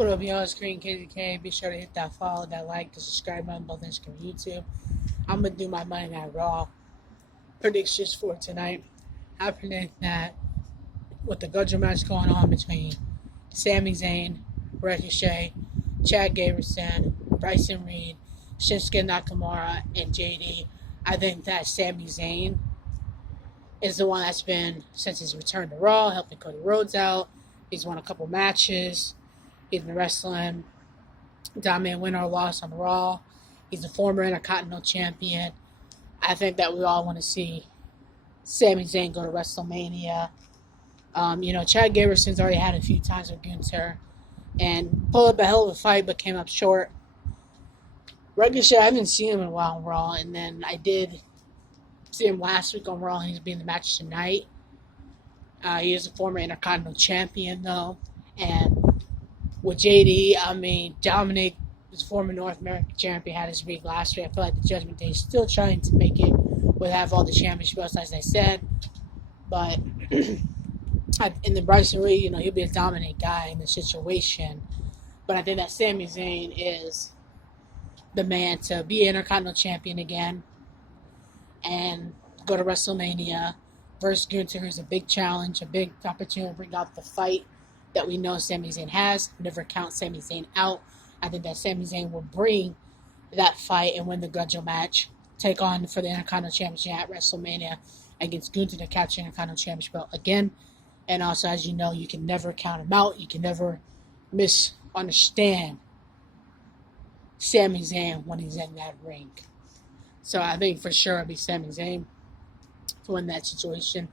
What up, y'all? It's Green KZK. Be sure to hit that follow, that like, the subscribe button, both Instagram and YouTube. I'm going to do my Monday Night Raw predictions for tonight. I predict that with the Gudger match going on between Sami Zayn, Ricochet, Chad Gaberson, Bryson Reed, Shinsuke Nakamura, and JD, I think that Sami Zayn is the one that's been, since his return to Raw, helping Cody Rhodes out. He's won a couple matches. He's been wrestling, dominant winner or loss on Raw. He's a former Intercontinental Champion. I think that we all want to see Sami Zayn go to WrestleMania. Chad Gaberson's already had a few times with Gunther and pulled up a hell of a fight, but came up short. Ricochet, I haven't seen him in a while on Raw, and then I did see him last week on Raw, and he's being the match tonight. He is a former Intercontinental Champion, though, and with JD, Dominic was former North American champion, had his week last week. I feel like the Judgment Day is still trying to make it with have all the championship belts, as I said. But in the Bryson Reed, he'll be a dominant guy in the situation. But I think that Sami Zayn is the man to be an Intercontinental Champion again and go to WrestleMania versus Gunther is a big challenge, a big opportunity to bring out the fight that we know Sami Zayn has. Never count Sami Zayn out. I think that Sami Zayn will bring that fight and win the Gudger match. Take on for the Intercontinental Championship at WrestleMania against Gunther to capture the Intercontinental Championship belt again. And also, as you know, you can never count him out. You can never misunderstand Sami Zayn when he's in that ring. So I think for sure it'll be Sami Zayn to win that situation.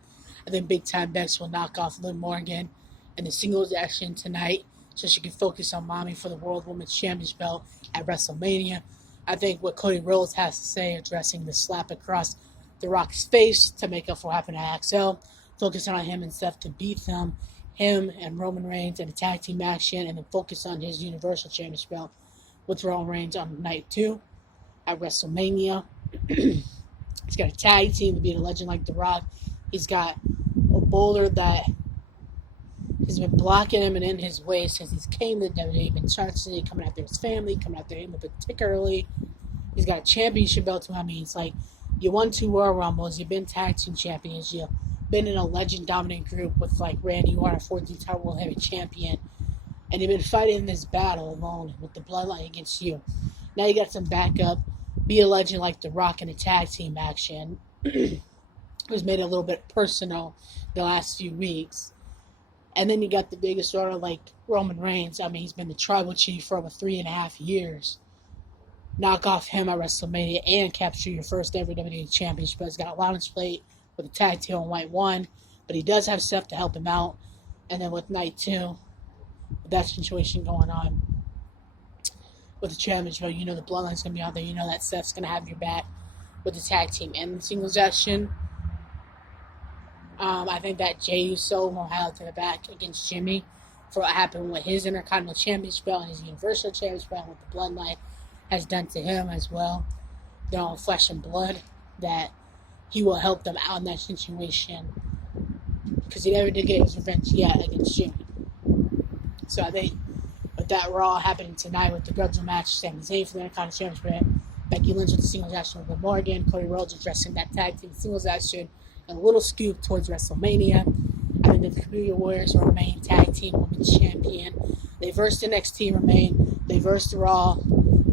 I think Big Time Bex will knock off Liv Morgan in the singles action tonight so she can focus on mommy for the World Women's Championship belt at WrestleMania. I think what Cody Rhodes has to say addressing the slap across The Rock's face to make up for what happened at XL, focusing on him and Seth to beat him and Roman Reigns in a tag team action, and then focus on his Universal Championship belt with Roman Reigns on night 2 at WrestleMania. He's got a tag team to beat a legend like The Rock. He's got a bowler that has been blocking him and in his way since he's came to WWE, been constantly coming after his family, coming after him particularly. He's got a championship belt to him. It's like, you won 2 Royal Rumbles, you've been tag team champions, you've been in a legend dominant group with like Randy Orton, 14-time World Heavy Champion, and you've been fighting this battle alone with the bloodline against you. Now you got some backup, be a legend like The Rock in a tag team action. It was made a little bit personal the last few weeks. And then you got the biggest order like Roman Reigns. He's been the tribal chief for over 3.5 years. Knock off him at WrestleMania and capture your first ever WWE Championship. He's got a lot on his plate with a tag team on White 1. But he does have Seth to help him out. And then with night 2, with that situation going on with the championship, the bloodline's going to be out there. That Seth's going to have your back with the tag team and the singles action. I think that Jey Uso will have to the back against Jimmy for what happened with his Intercontinental Championship belt and his Universal Championship belt, what the Bloodline has done to him as well. They're all flesh and blood, that he will help them out in that situation because he never did get his revenge yet against Jimmy. So I think with that Raw happening tonight with the Gudger match, Sami Zayn for the Intercontinental Championship, Becky Lynch with the singles action with Liv Morgan, Cody Rhodes addressing that tag team singles action, and a little scoop towards WrestleMania. I think that the Community Warriors will remain tag team women's champion. They versed the NXT remain. They versed the Raw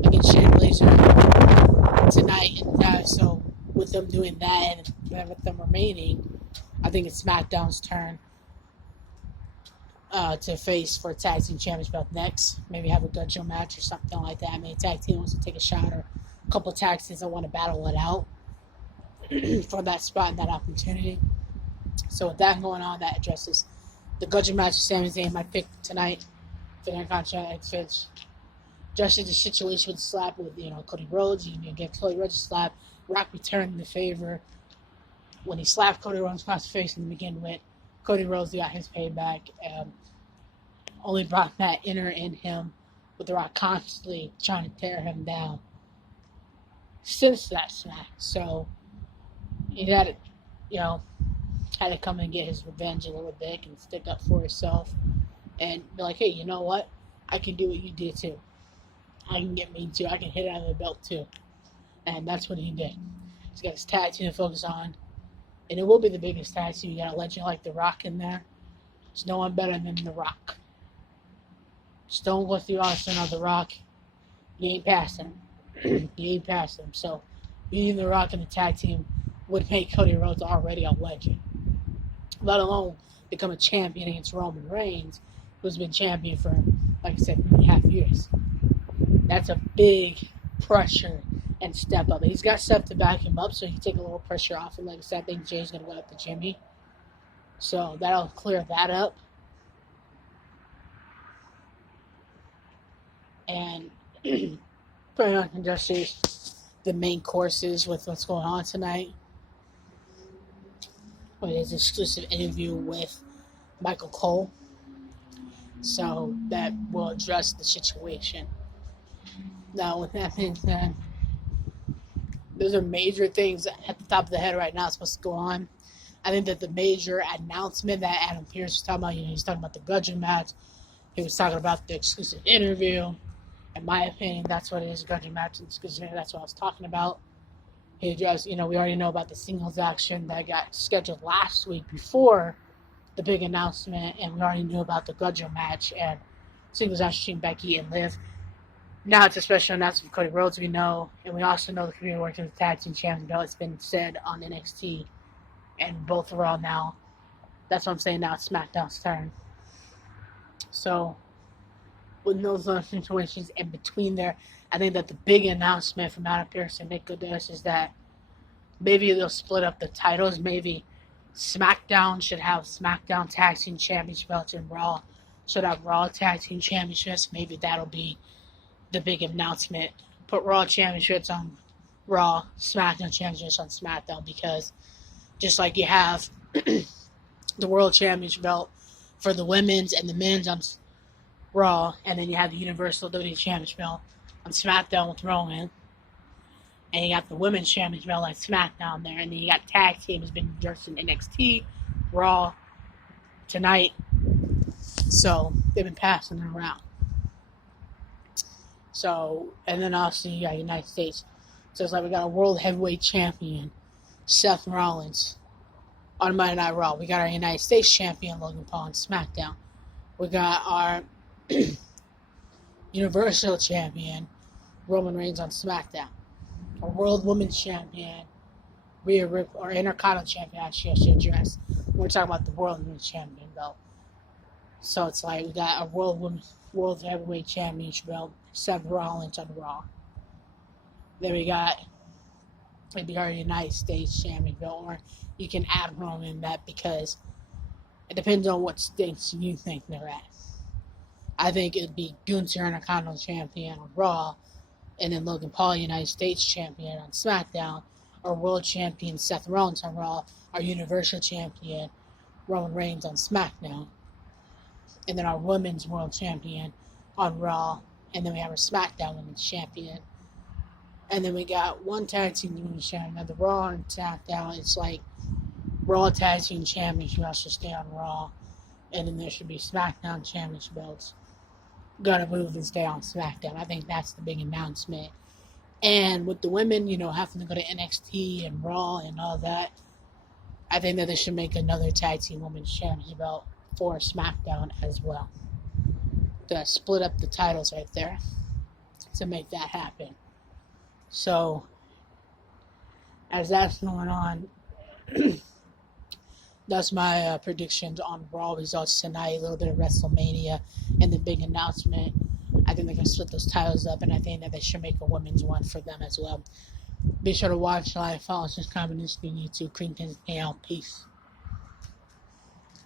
against Shayna Baszler tonight. And so with them doing that and with them remaining, I think it's SmackDown's turn to face for a tag team championship belt next. Maybe have a Gudger match or something like that. Tag team wants to take a shot, or a couple of tag teams that want to battle it out for that spot and that opportunity. So with that going on, that addresses the Gudger match. Sami Zayn, my pick tonight for the contract fits. Addresses the situation with the slap with Cody Rhodes. You get Cody Rhodes a slap. Rock returned the favor when he slapped Cody Rhodes across the face in the beginning with. Cody Rhodes got his payback. Only brought that inner in him, with The Rock constantly trying to tear him down since that smack. So he had to come and get his revenge a little bit and stick up for himself and be like, hey, you know what? I can do what you did too. I can get me too. I can hit it out of the belt too. And that's what he did. He's got his tag team to focus on. And it will be the biggest tag team. You got a legend like The Rock in there. There's no one better than The Rock. Stone Cold Steve Austin or The Rock. You ain't passing him. You ain't passing him. So, beating The Rock in the tag team would make Cody Rhodes already a legend. Let alone become a champion against Roman Reigns, who's been champion for, like I said, 3.5 years. That's a big pressure and step up. He's got stuff to back him up, so you take a little pressure off. And like I said, I think Jay's going to go after Jimmy. So that'll clear that up. And pretty much just see the main courses with what's going on tonight. With his exclusive interview with Michael Cole. So that will address the situation. Now, with that being said, those are major things at the top of the head right now supposed to go on. I think that the major announcement that Adam Pearce was talking about, he's talking about the grudging match. He was talking about the exclusive interview. In my opinion, that's what it is, grudging match and exclusive interview. That's what I was talking about. He addressed, we already know about the singles action that got scheduled last week before the big announcement, and we already knew about the grudging match and singles match between Becky and Liv. Now it's a special announcement for Cody Rhodes, we know, and we also know the career working with the tag team champion belt. It's been said on NXT, and both are all now. That's what I'm saying now. It's SmackDown's turn. So, with those situations in between there, I think that the big announcement from Adam Pearce and Nick Goodness is that maybe they'll split up the titles. Maybe SmackDown should have SmackDown Tag Team Championship belts, and Raw should have Raw Tag Team Championships. Maybe that'll be the big announcement. Put Raw Championships on Raw, SmackDown Championships on SmackDown, because just like you have the World Championship belt for the women's and the men's on Raw, and then you have the Universal WWE Championship belt on SmackDown with Roman, and you got the Women's Championship belt on SmackDown there, and then you got tag team has been just in NXT, Raw, tonight. So they've been passing it around. So, and then also you got United States. So it's like we got a World Heavyweight Champion, Seth Rollins, on Monday Night Raw. We got our United States Champion, Logan Paul, on SmackDown. We got our Universal Champion, Roman Reigns, on SmackDown. Our World Women's Champion, Rhea Ripley, or Intercontinental Champion, actually, I should address. We're talking about the World Women's Champion belt. So it's like we got a World Heavyweight Championship belt, Seth Rollins on Raw. Then we got maybe our United States Champion belt, or you can add Roman in that because it depends on what stakes you think they're at. I think it'd be Gunther Intercontinental Champion on Raw, and then Logan Paul, United States Champion on SmackDown, our World Champion Seth Rollins on Raw, our Universal Champion Roman Reigns on SmackDown, and then our Women's World Champion on Raw, and then we have our SmackDown Women's Champion, and then we got one Tag Team Women's Champion. Now the Raw and SmackDown, it's like Raw Tag Team Championship also stay on Raw, and then there should be SmackDown Championship belts gonna move and stay on SmackDown. I think that's the big announcement. And with the women, having to go to NXT and Raw and all that, I think that they should make another Tag Team Women's Championship belt for SmackDown as well. To split up the titles right there to make that happen. So, as that's going on, that's my predictions on Raw results tonight. A little bit of WrestleMania and the big announcement. I think they're going to split those titles up, and I think that they should make a women's one for them as well. Be sure to watch live, follow, subscribe, and YouTube. Cream Peace.